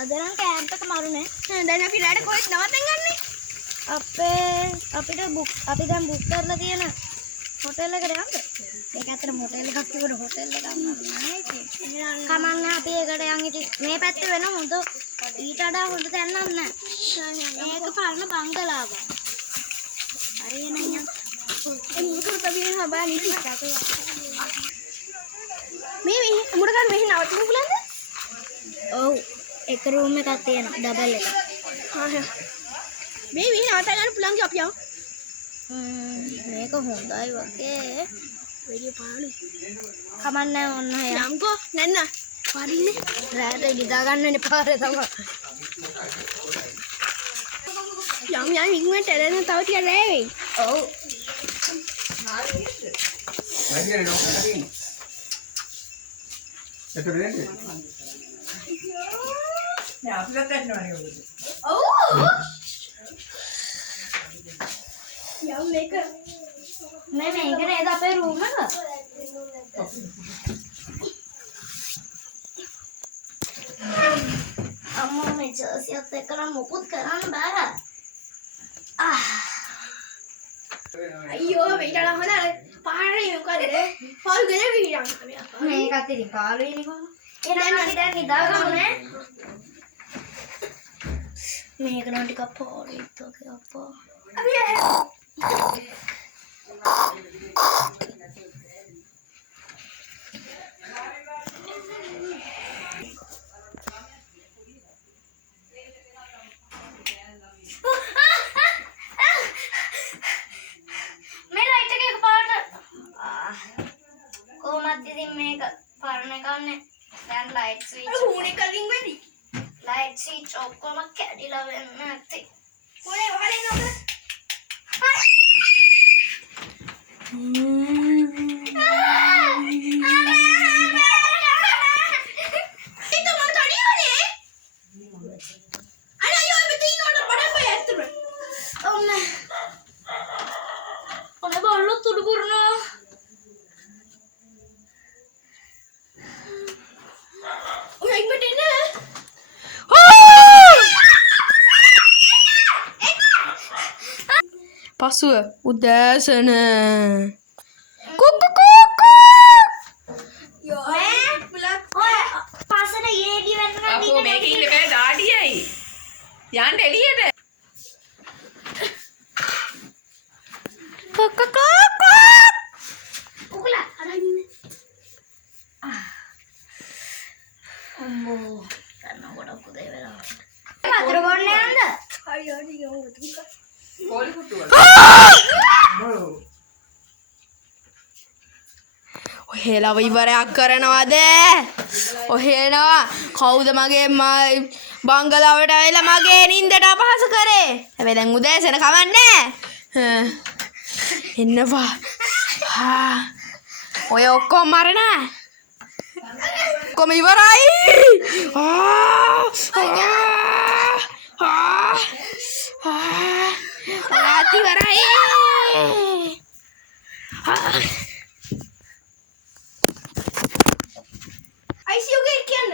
අදනම් camp එක මරුනේ. දැන් අපි රැට කොහෙද නවත්තන් ගන්නේ? අපිට අපි දැන් බුක් කරලා තියෙන හොටෙල් එකට යන්න. ඒක ඇත්තටම හොටෙල් එකක් තිබුණ හොටෙල් එකක් නෑ ඉතින්. කමන්න අපි ඒකට යන් ඉතින් මේ පැත්තේ වෙන හොඳ ඊට වඩා හොඳ තැනක් නෑ. ඒක පරණ බංගලාවක්. හරි නෑ යන්. ඒ මුකුත් අපි හබා නිදි. මේ මුඩ ගන්න මෙහි නවත්තන්න පුළුවන්ද? ඔව්. එක රූම් එකක් තියෙනවා ඩබල් එකක්. මේ මෙහි නවත්ත ගන්න පුළුවන් අපි යමු. මේක හොඳයි වගේ. වැඩි පාළුයි. කමන්නේ ඔන්න යම්කෝ නැන්න. පාරින්නේ. රැට ඉදා ගන්න පාරේ තමයි. යම් ඉක්මනට එළෙන තව ටිකක් රැ වෙයි. ඔව්. වැඩිනේ නෝකටින්. එතකොට දෙන්නේ. නෑ අපි ගන්නවනේ ඔය. ඔව්. යම් මේක මේක නේද අපේ රූම් එක? අම්මා මේ ජර්සියත් එක්ක නම් මොකුත් කරන්න බෑ. අයියෝ මේකට හොඳ පාරේ මොකද? පාල් ගෙදර විහිරන්. මේකත් ඉතින් පාළුවේනේ කොහොමද? එහෙනම් අපි දැන් නිදාගමු නේ. මේක නම් ටිකක් පාළුයිත් වගේ අප්පා. අපි මේ ලයිට් එක එකපාරට කොහොමද ඉතින් මේක පරණ එකන්නේ දැන් ලයිට් ස්විච් උනේ කලින් වෙදි. ලයිට් ස්විච් ඔක්කොම කැඩිලා වෙන්න ඇති. උනේ වහලේ නෝක. itu mau tadi mana? Ada yo betul ini orang pada apa ya tu? ඔන්න බල්ලෝ තුඩු පුරනවා. Udah ikut ini. පසුව උදෑසන Yo, bulat. ඔය පස්සට ඊරේඩි වෙන්න අපෝ මේක ඉන්න බෑ දාඩියයි යන්න එළියට Ulah, ada ini. අම්මෝ ගන්න ගොඩක් උදේ වෙලා. වතුර බොන්න යන්න. Hari hari yang betul. Kohli කුට්ටුවල ඔහෙලව ඉවරයක් කරනවද ඔහෙනවා කවුද මගේ බංගලාවට ඇවිල්ලා මගේ නින්දට අපහාස කරේ හැබැයි දැන් උදෑසන කවන්නේ එන්නවා ඔය ඔක්කොම මරණ කොම ඉවරයි राती वराई ICU ke kian?